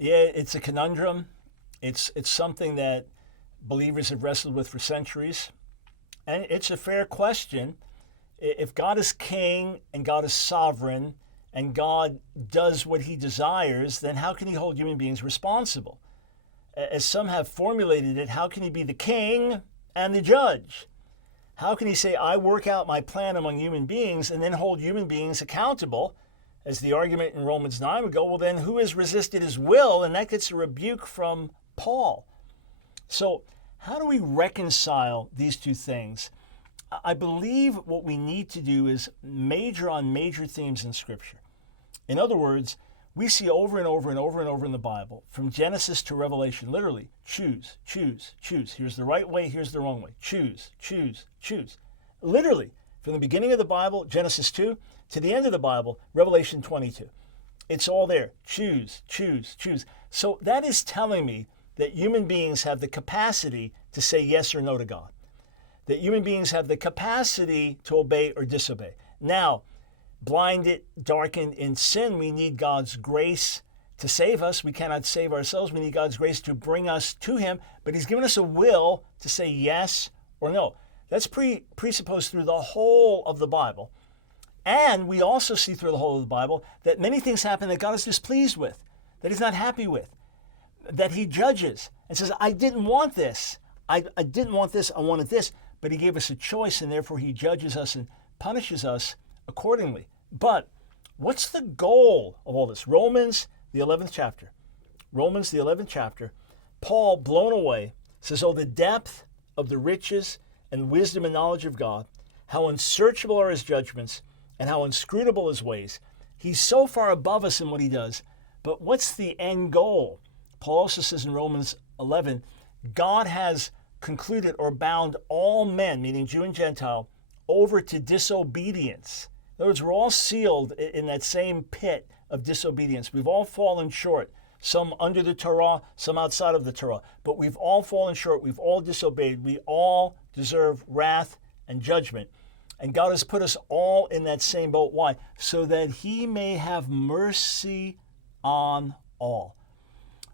Yeah, it's a conundrum. It's something that believers have wrestled with for centuries. And it's a fair question. If God is king and God is sovereign and God does what he desires, then how can he hold human beings responsible? As some have formulated it, how can he be the king and the judge? How can he say, I work out my plan among human beings and then hold human beings accountable? As the argument in Romans 9 would go, well, then who has resisted his will? And that gets a rebuke from Paul. So how do we reconcile these two things? I believe what we need to do is major on major themes in Scripture. In other words, we see over and over and over and over in the Bible, from Genesis to Revelation, literally, choose, choose, choose. Here's the right way, here's the wrong way. Choose, choose, choose. Literally, from the beginning of the Bible, Genesis 2, to the end of the Bible, Revelation 22. It's all there. Choose, choose, choose. So that is telling me that human beings have the capacity to say yes or no to God. That human beings have the capacity to obey or disobey. Now, blinded, darkened in sin, we need God's grace to save us. We cannot save ourselves. We need God's grace to bring us to him. But he's given us a will to say yes or no. That's presupposed through the whole of the Bible. And we also see through the whole of the Bible that many things happen that God is displeased with, that he's not happy with, that he judges and says, I didn't want this. I didn't want this. I wanted this. But he gave us a choice, and therefore he judges us and punishes us accordingly. But what's the goal of all this? Romans, the 11th chapter. Romans, the 11th chapter. Paul, blown away, says, oh, the depth of the riches and wisdom and knowledge of God, how unsearchable are his judgments and how inscrutable his ways. He's so far above us in what he does. But what's the end goal? Paul also says in Romans 11, God has concluded or bound all men, meaning Jew and Gentile, over to disobedience. In other words, we're all sealed in that same pit of disobedience. We've all fallen short, some under the Torah, some outside of the Torah. But we've all fallen short. We've all disobeyed. We all deserve wrath and judgment. And God has put us all in that same boat. Why? So that he may have mercy on all.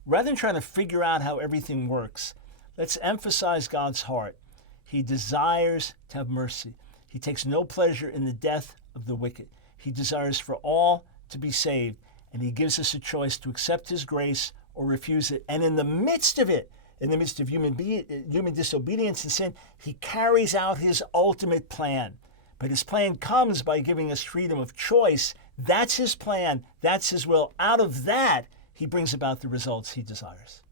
Rather than trying to figure out how everything works, let's emphasize God's heart. He desires to have mercy. He takes no pleasure in the death of the wicked. He desires for all to be saved, and he gives us a choice to accept his grace or refuse it. And in the midst of it, in the midst of human disobedience and sin, he carries out his ultimate plan. But his plan comes by giving us freedom of choice. That's his plan. That's his will. Out of that, he brings about the results he desires.